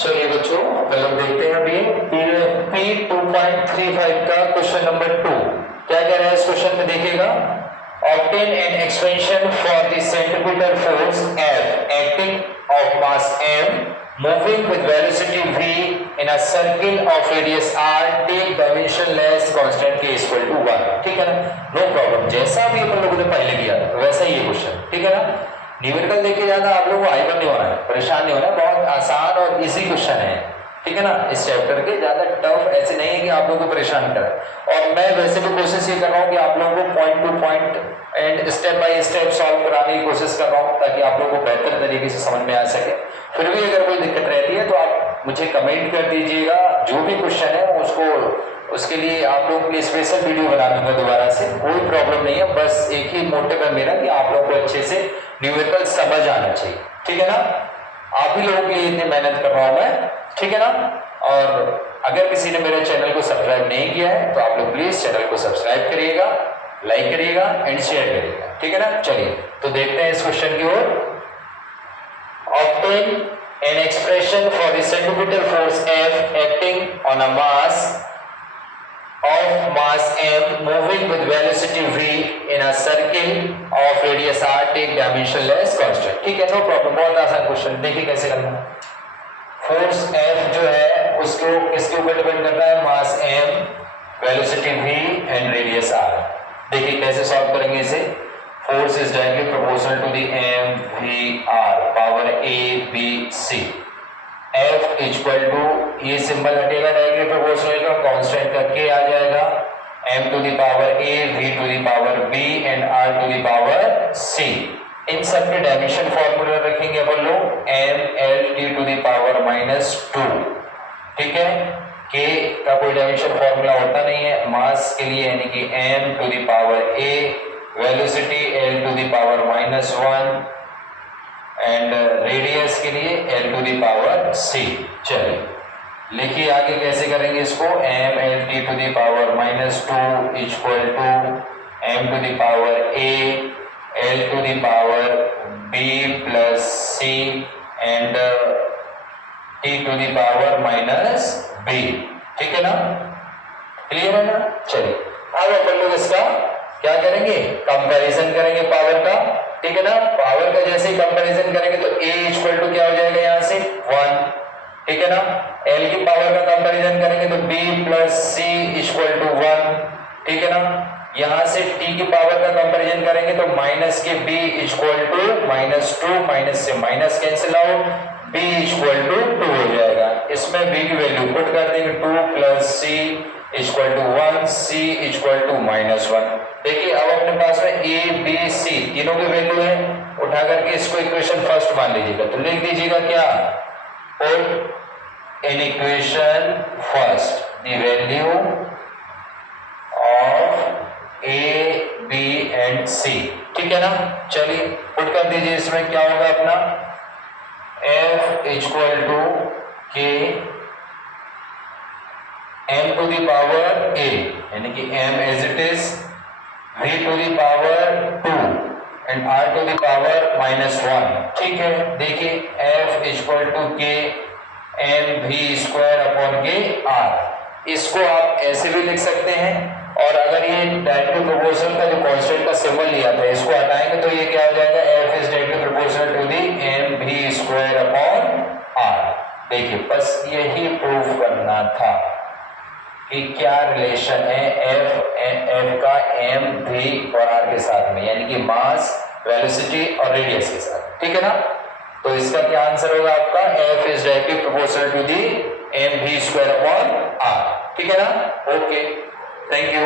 चलिए बच्चों पहले देखते हैं अभी P2.35 का क्वेश्चन नंबर 2 क्या कह रहा है इस क्वेश्चन में देखिएगा। Obtain N expansion for the centripetal force F acting of mass M moving with velocity v in a circle of radius r take dimensionless constant k equal to 1। ठीक है ना, नो प्रॉब्लम, जैसा भी अपन लोगों ने पहले किया वैसा ही ये क्वेश्चन। ठीक है ना, न्यूमेरिकल देखे जाना आप लोगों को हाइपर नहीं होना है, परेशान नहीं होना है, बहुत आसान और इजी क्वेश्चन है। ठीक है ना, इस चैप्टर के ज्यादा टफ ऐसे नहीं है कि आप लोगों को परेशान करे। और मैं वैसे भी कोशिश ये कर रहा हूँ कि आप लोगों को point two point and step by step solve कराने की कोशिश कर रहा हूँ ताकि आप लोगों को बेहतर तरीके से समझ में आ सके। फिर भी अगर कोई दिक्कत रहती है तो आप मुझे कमेंट कर दीजिएगा, जो भी क्वेश्चन है उसके लिए आप लोगों के लिए स्पेशल वीडियो बना दूंगा दोबारा से, कोई प्रॉब्लम नहीं है। बस एक ही मोटिव है मेरा कि आप लोगों को अच्छे से न्यूमेरिकल समझ आना चाहिए। ठीक है ना, आप ही लोगों के लिए इतनी मेहनत कर रहा हूं मैं। ठीक है ना, और अगर किसी ने मेरे चैनल को सब्सक्राइब नहीं किया है तो आप लोग प्लीज चैनल को सब्सक्राइब करिएगा, लाइक करिएगा एंड शेयर करिएगा। ठीक है ना, चलिए तो देखते हैं इस क्वेश्चन की ओर। Obtain an expression for the centripetal force F acting on a mass of mass m moving with velocity v in a circle of radius r take dimensionless constant। ठीक है, नो प्रॉब्लम, बहुत आसान question. देखिए कैसे करना है। Force F जो है उसको किसके ऊपर डिपेंड कर रहा है, mass m, velocity v and radius r। देखिए कैसे सॉल्व करेंगे इसे। Force is directly proportional to the m v r power a b c। F equal to, ये सिंबल हटेगा डायरेक्टली प्रोपोर्शनल का, कांस्टेंट का k आ जाएगा, m to the power a, v to the power b and r to the power c। इन सब के dimension formula रखेंगे अपन लोग, m l t to the power -2। ठीक है, k का कोई डायमेंशन फॉर्मूला होता नहीं है मास के लिए, यानी कि m to the power a, velocity l to the power -1 and radius के लिए l to the power c। चलिए लिखिए आगे कैसे करेंगे इसको। m l t to the power -2 equal to m to the power a, l to the power b plus c and t to the power -b। ठीक है ना, clear है ना। चलिए अब अपन लोग इसका क्या करेंगे, कंपैरिजन करेंगे पावर का। ठीक है ना, पावर का जैसे ही कंपैरिजन करेंगे तो a इक्वल टू क्या हो जाएगा यहाँ से 1। ठीक है ना, l की पावर का कंपैरिजन करेंगे तो b plus c equal to 1। ठीक है ना, यहाँ से t की पावर का कंपैरिजन करेंगे तो माइनस के b इक्वल टू -2, माइनस से minus cancel out, b equal to 2 हो जाएगा। इसमें b की वैल्यू पुट कर देंगे, 2 plus c equal to 1, c equal to -1। देखिए अब अपने पास में a b c तीनों की वैल्यू है, उठा करके इसको इक्वेशन फर्स्ट मान लीजिएगा। तो लिख दीजिएगा क्या, put in equation first the value of a b and c। ठीक है ना, चलिए पुट कर दीजिए। इसमें क्या होगा अपना f equal to k m to the power a, यानी कि m as it is, v to the power 2 and r to the power -1। ठीक है, देखिए f equal to k m v square upon के r। इसको आप ऐसे भी लिख सकते हैं, और अगर ये डायरेक्टली प्रोपोर्शनल का जो कांस्टेंट का सिंबल लिया था इसको हटाएंगे तो ये क्या हो जाएगा, f is directly proportional to the m v square upon r। देखिए बस यही प्रूव करना था कि क्या रिलेशन है f का m v और r के साथ में, यानी कि मास, वेलोसिटी और रेडियस के साथ। ठीक है ना, तो इसका क्या आंसर होगा आपका, f is directly proportional to the m v square upon r। ठीक है ना, ओके, थैंक यू।